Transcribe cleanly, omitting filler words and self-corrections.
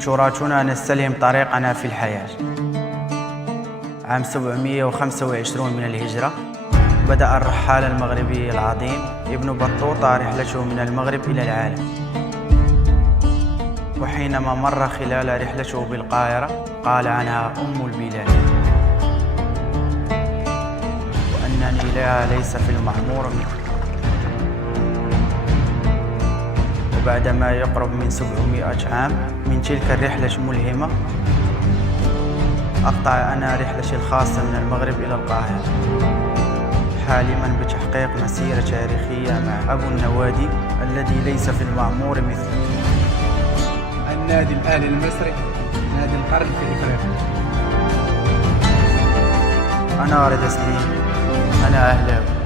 منشوراتنا نستلهم طريقنا في الحياة. عام 725 من الهجرة بدأ الرحال المغربي العظيم ابن بطوطة رحلته من المغرب إلى العالم، وحينما مر خلال رحلته بالقاهرة قال عنها أم البلاد، وأن إله ليس في المعمور مثله. وبعدما يقرب من 700 عام من تلك الرحلة الملهمة، أقطع أنا رحلتي الخاصة من المغرب إلى القاهرة، حالما بتحقيق مسيرة تاريخية مع أبو النوادي الذي ليس في المعمور مثله. النادي الأهلي المصري، نادي القرن في إفريقيا. أنا رضا سليم، أنا أهلاوي.